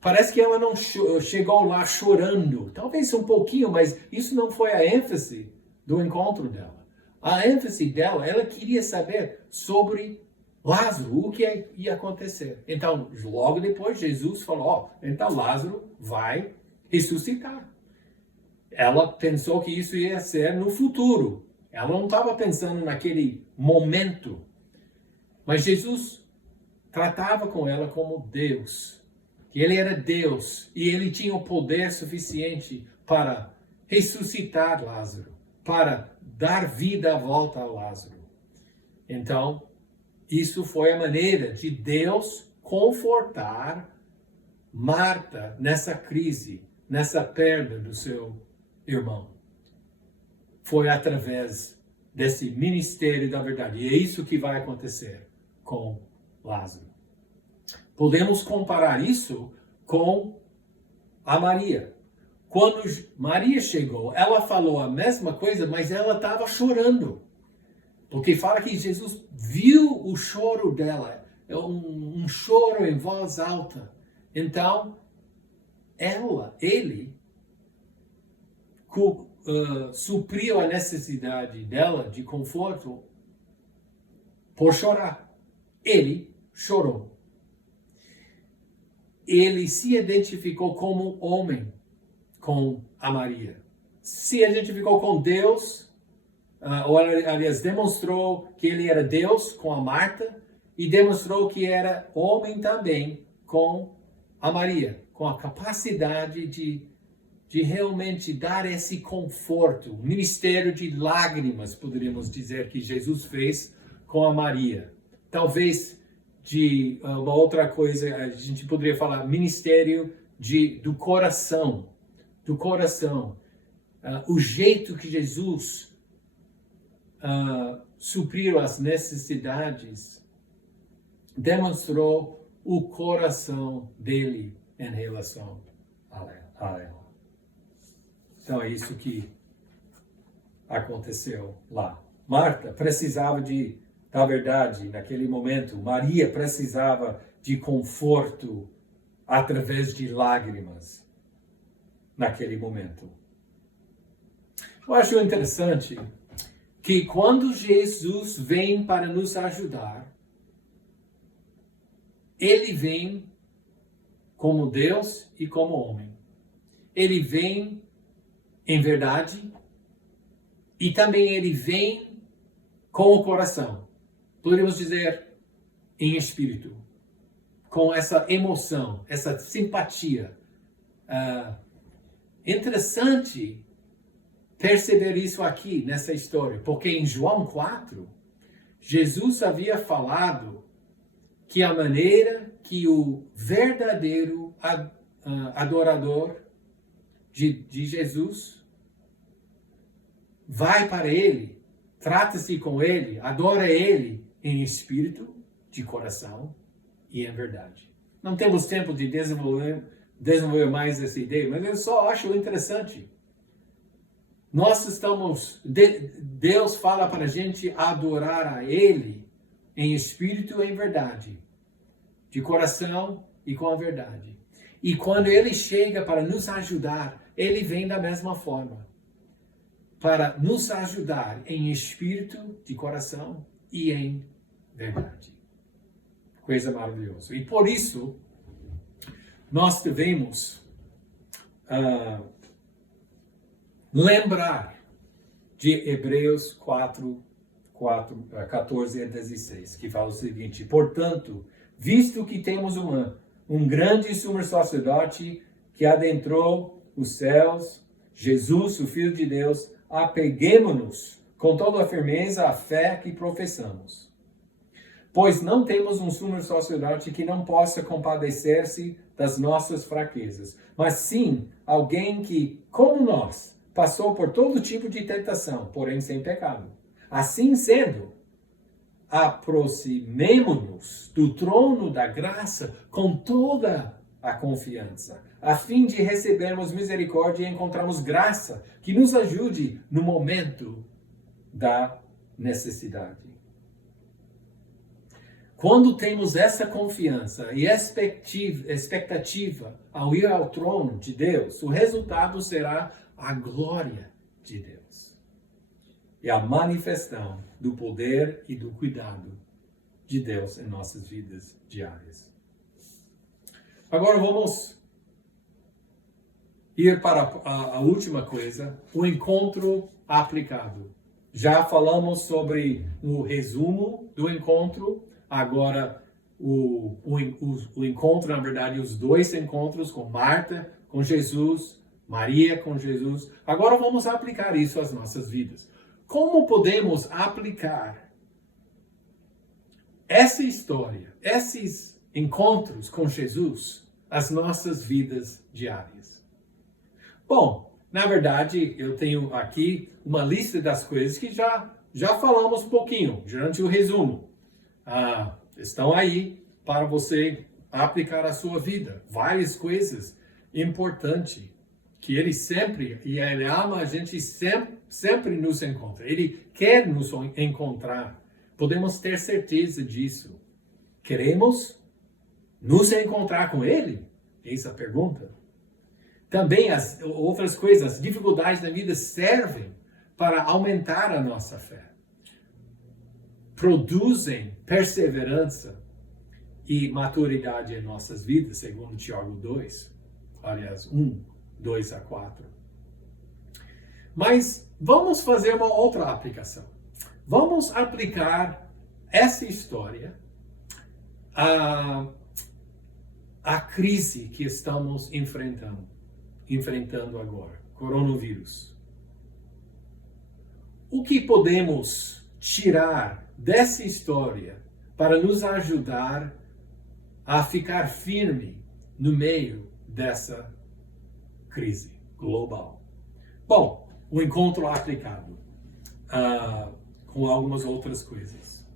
Parece que ela não chegou lá chorando. Talvez um pouquinho, mas isso não foi a ênfase do encontro dela. A ênfase dela, ela queria saber sobre Lázaro, o que ia acontecer. Então, logo depois, Jesus falou, então Lázaro vai ressuscitar. Ela pensou que isso ia ser no futuro. Ela não estava pensando naquele momento. Mas Jesus tratava com ela como Deus. Que ele era Deus e ele tinha o poder suficiente para ressuscitar Lázaro, para dar vida à volta a Lázaro. Então, isso foi a maneira de Deus confortar Marta nessa crise, nessa perda do seu irmão. Foi através desse ministério da verdade. E é isso que vai acontecer com Lázaro. Podemos comparar isso com a Maria. Quando Maria chegou, ela falou a mesma coisa, mas ela estava chorando. Porque fala que Jesus viu o choro dela, um choro em voz alta. Então, ele supriu a necessidade dela de conforto por chorar. Ele chorou. Ele se identificou como homem com a Maria. Se identificou com Deus, ou aliás, demonstrou que ele era Deus com a Marta e demonstrou que era homem também com a Maria, com a capacidade de realmente dar esse conforto, um ministério de lágrimas, poderíamos dizer, que Jesus fez com a Maria. Talvez de uma outra coisa, a gente poderia falar ministério do coração. Do coração. O jeito que Jesus supriu as necessidades demonstrou o coração dele em relação a ela. Então é isso que aconteceu lá. Marta precisava da verdade naquele momento. Maria precisava de conforto através de lágrimas naquele momento. Eu acho interessante que quando Jesus vem para nos ajudar, ele vem como Deus e como homem. Ele vem em verdade e também ele vem com o coração. Poderíamos dizer em espírito, com essa emoção, essa simpatia. Interessante perceber isso aqui nessa história, porque em João 4, Jesus havia falado que a maneira que o verdadeiro adorador de Jesus vai para ele, trata-se com ele, adora ele em espírito, de coração e em verdade. Não temos tempo de desenvolver mais essa ideia, mas eu só acho interessante. Deus fala para a gente adorar a ele em espírito e em verdade, de coração e com a verdade. E quando ele chega para nos ajudar, ele vem da mesma forma, para nos ajudar em espírito, de coração e em verdade. Coisa maravilhosa. E por isso, nós devemos lembrar de Hebreus 14 a 16, que fala o seguinte: portanto, visto que temos um grande sumo sacerdote que adentrou os céus, Jesus, o Filho de Deus, apeguemo-nos com toda a firmeza à fé que professamos. Pois não temos um sumo sacerdote que não possa compadecer-se das nossas fraquezas, mas sim alguém que, como nós, passou por todo tipo de tentação, porém sem pecado. Assim sendo, aproximemo-nos do trono da graça com toda a confiança, a fim de recebermos misericórdia e encontrarmos graça que nos ajude no momento da necessidade. Quando temos essa confiança e expectativa ao ir ao trono de Deus, o resultado será a glória de Deus e a manifestação do poder e do cuidado de Deus em nossas vidas diárias. Agora vamos ir para a última coisa, o encontro aplicado. Já falamos sobre o resumo do encontro. Agora, o encontro, na verdade, os dois encontros com Marta, com Jesus, Maria com Jesus. Agora vamos aplicar isso às nossas vidas. Como podemos aplicar essa história, esses encontros com Jesus às nossas vidas diárias? Bom, na verdade, eu tenho aqui uma lista das coisas que já falamos um pouquinho durante o resumo. Estão aí para você aplicar à sua vida. Várias coisas importantes que ele sempre, e ele ama a gente sempre nos encontra. Ele quer nos encontrar. Podemos ter certeza disso. Queremos nos encontrar com ele? Essa é a pergunta. Também as outras coisas, as dificuldades da vida servem para aumentar a nossa fé. Produzem perseverança e maturidade em nossas vidas, segundo Tiago 2, aliás, 1, 2 a 4. Mas vamos fazer uma outra aplicação. Vamos aplicar essa história à crise que estamos enfrentando agora, coronavírus. O que podemos tirar dessa história para nos ajudar a ficar firme no meio dessa crise global? Bom, o encontro aplicado com algumas outras coisas.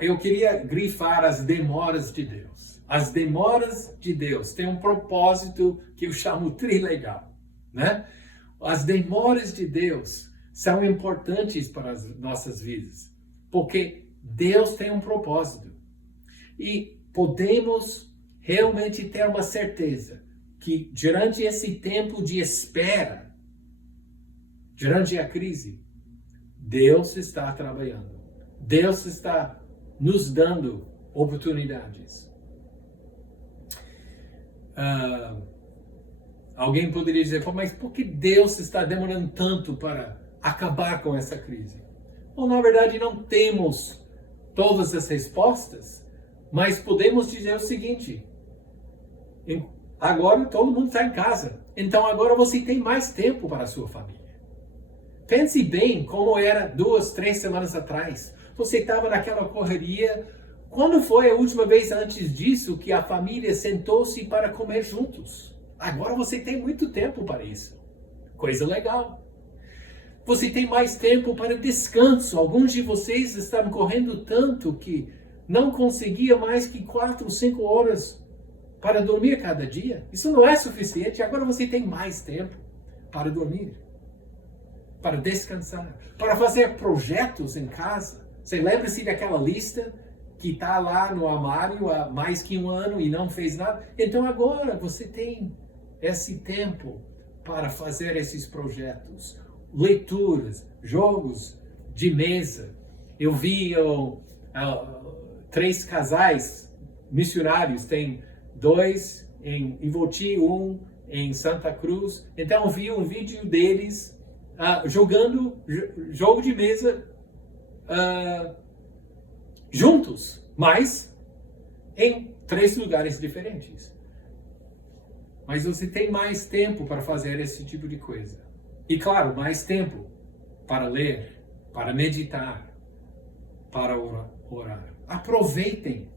Eu queria grifar as demoras de Deus. As demoras de Deus têm um propósito que eu chamo trilegal, né? As demoras de Deus são importantes para as nossas vidas, porque Deus tem um propósito. E podemos realmente ter uma certeza que durante esse tempo de espera, durante a crise, Deus está trabalhando. Deus está nos dando oportunidades. Alguém poderia dizer, mas por que Deus está demorando tanto para acabar com essa crise? Bom, na verdade, não temos todas as respostas, mas podemos dizer o seguinte: agora todo mundo está em casa, então agora você tem mais tempo para a sua família. Pense bem como era 2, 3 semanas atrás. Você estava naquela correria. Quando foi a última vez antes disso que a família sentou-se para comer juntos? Agora você tem muito tempo para isso. Coisa legal. Você tem mais tempo para descanso. Alguns de vocês estavam correndo tanto que não conseguia mais que 4 ou 5 horas para dormir cada dia. Isso não é suficiente. Agora você tem mais tempo para dormir, para descansar, para fazer projetos em casa. Você lembra-se daquela lista que está lá no armário há mais que 1 ano e não fez nada? Então agora você tem esse tempo para fazer esses projetos, leituras, jogos de mesa. Eu vi 3 casais missionários, tem 2 em Ivoti, 1 em Santa Cruz. Então eu vi um vídeo deles jogando jogo de mesa juntos, mas em 3 lugares diferentes. Mas você tem mais tempo para fazer esse tipo de coisa. E claro, mais tempo para ler, para meditar, para orar. Aproveitem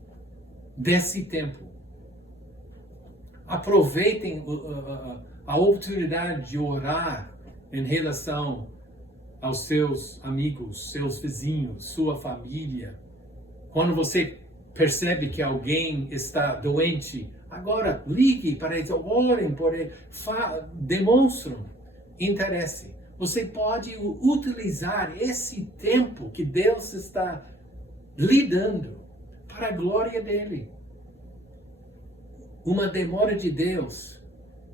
desse tempo. Aproveitem a oportunidade de orar em relação aos seus amigos, seus vizinhos, sua família. Quando você percebe que alguém está doente, Agora, ligue para eles, orem por eles, demonstram interesse. Você pode utilizar esse tempo que Deus está lhe dando para a glória dele. Uma demora de Deus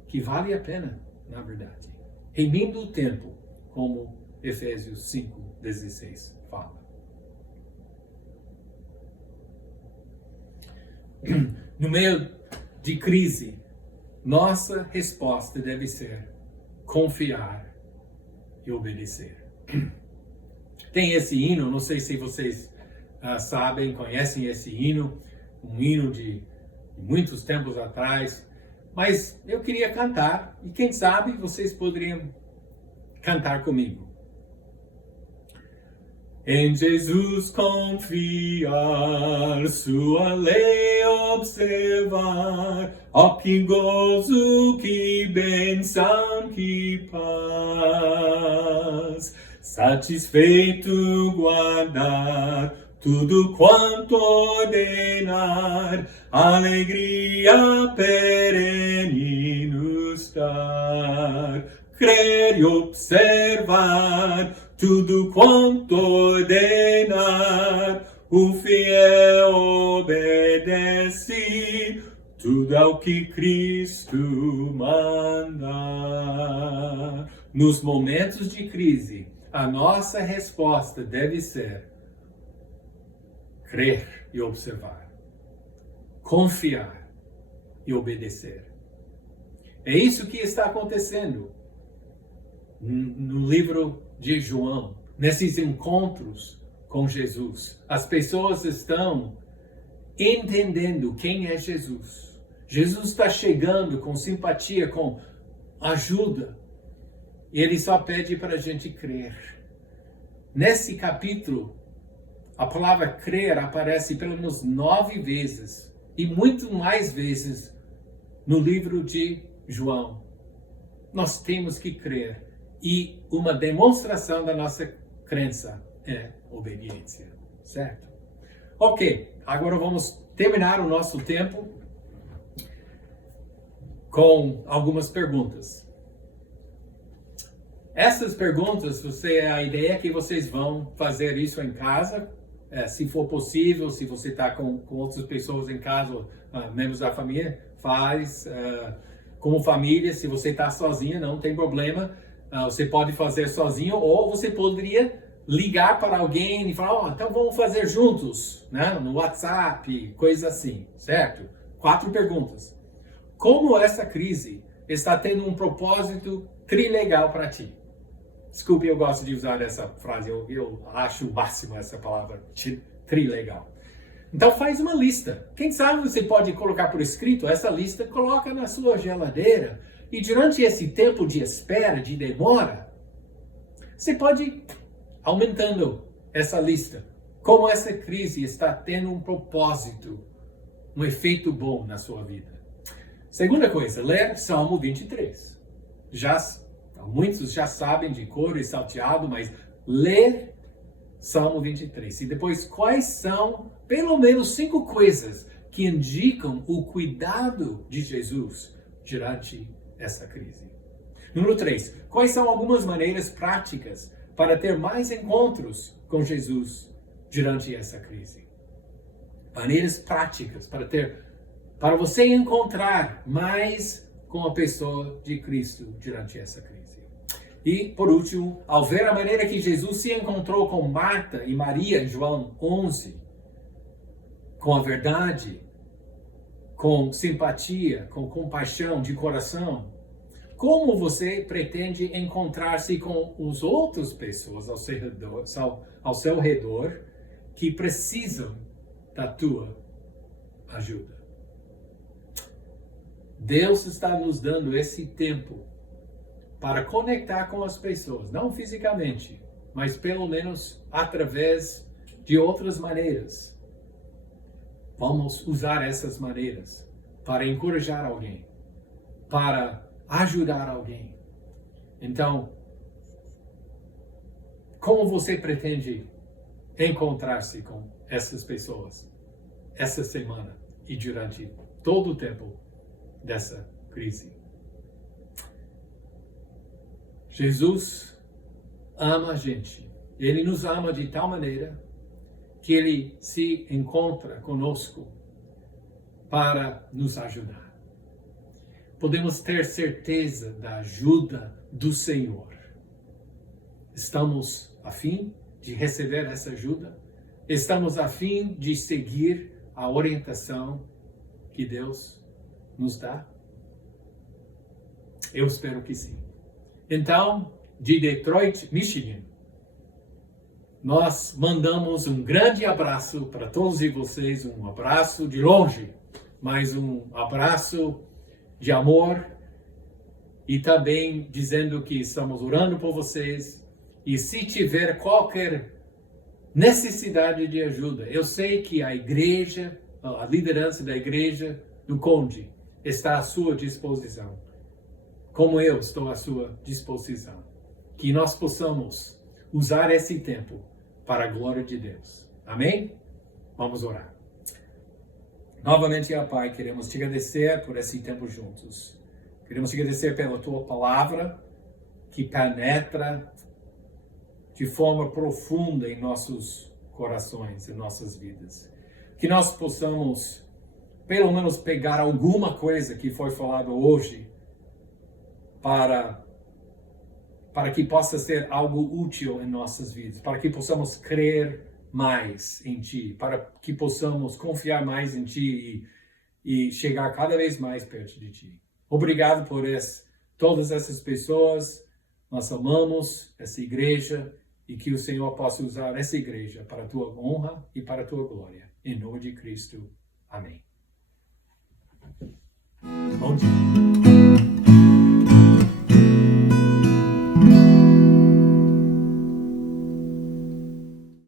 que vale a pena, na verdade. Remindo o tempo, como Efésios 5:16 fala. No meio de crise, nossa resposta deve ser confiar e obedecer. Tem esse hino, não sei se vocês sabem, conhecem esse hino, um hino de muitos tempos atrás, mas eu queria cantar, e quem sabe vocês poderiam cantar comigo. Em Jesus confiar, sua lei observar, ó que gozo, que bênção, que paz. Satisfeito guardar tudo quanto ordenar, alegria perene nos dar. Crer e observar tudo quanto ordenar, o fiel obedece tudo ao que Cristo manda. Nos momentos de crise, a nossa resposta deve ser crer e observar, confiar e obedecer. É isso que está acontecendo no livro de João, nesses encontros com Jesus. As pessoas estão entendendo quem é Jesus. Jesus está chegando com simpatia, com ajuda. E ele só pede para a gente crer. Nesse capítulo, a palavra crer aparece pelo menos 9 vezes. E muito mais vezes no livro de João. Nós temos que crer. E uma demonstração da nossa crença é obediência, certo? Ok, agora vamos terminar o nosso tempo com algumas perguntas. Essas perguntas, a ideia é que vocês vão fazer isso em casa, se for possível, se você está com outras pessoas em casa, membros da família, faz como família. Se você está sozinha, não tem problema. Você pode fazer sozinho, ou você poderia ligar para alguém e falar, então vamos fazer juntos, né? No WhatsApp, coisa assim, certo? 4 perguntas. Como essa crise está tendo um propósito trilegal para ti? Desculpe, eu gosto de usar essa frase, eu acho o máximo essa palavra, trilegal. Então faz uma lista. Quem sabe você pode colocar por escrito essa lista, coloca na sua geladeira. E durante esse tempo de espera, de demora, você pode ir aumentando essa lista. Como essa crise está tendo um propósito, um efeito bom na sua vida. Segunda coisa, ler Salmo 23. Muitos já sabem de cor e salteado, mas ler Salmo 23. E depois, quais são pelo menos 5 coisas que indicam o cuidado de Jesus durante essa crise? Número 3. Quais são algumas maneiras práticas para ter mais encontros com Jesus durante essa crise? Maneiras práticas para você encontrar mais com a pessoa de Cristo durante essa crise. E, por último, ao ver a maneira que Jesus se encontrou com Marta e Maria em João 11, com a verdade, com simpatia, com compaixão de coração, como você pretende encontrar-se com as outras pessoas ao seu redor que precisam da tua ajuda? Deus está nos dando esse tempo para conectar com as pessoas, não fisicamente, mas pelo menos através de outras maneiras. Vamos usar essas maneiras para encorajar alguém, para ajudar alguém. Então, como você pretende encontrar-se com essas pessoas essa semana e durante todo o tempo dessa crise. Jesus ama a gente. Ele nos ama de tal maneira que Ele se encontra conosco para nos ajudar. Podemos ter certeza da ajuda do Senhor. Estamos a fim de receber essa ajuda? Estamos a fim de seguir a orientação que Deus nos dá? Eu espero que sim. Então, de Detroit, Michigan, nós mandamos um grande abraço para todos vocês, um abraço de longe, mas um abraço de amor, e também dizendo que estamos orando por vocês, e se tiver qualquer necessidade de ajuda, eu sei que a igreja, a liderança da igreja do Conde está à sua disposição, como eu estou à sua disposição, que nós possamos usar esse tempo para a glória de Deus. Amém? Vamos orar. Novamente, Pai, queremos te agradecer por esse tempo juntos. Queremos te agradecer pela tua palavra que penetra de forma profunda em nossos corações, em nossas vidas. Que nós possamos, pelo menos, pegar alguma coisa que foi falado hoje para que possa ser algo útil em nossas vidas, para que possamos crer mais em Ti, para que possamos confiar mais em Ti e chegar cada vez mais perto de Ti. Obrigado por todas essas pessoas. Nós amamos essa igreja e que o Senhor possa usar essa igreja para a Tua honra e para a Tua glória. Em nome de Cristo. Amém. Bom dia.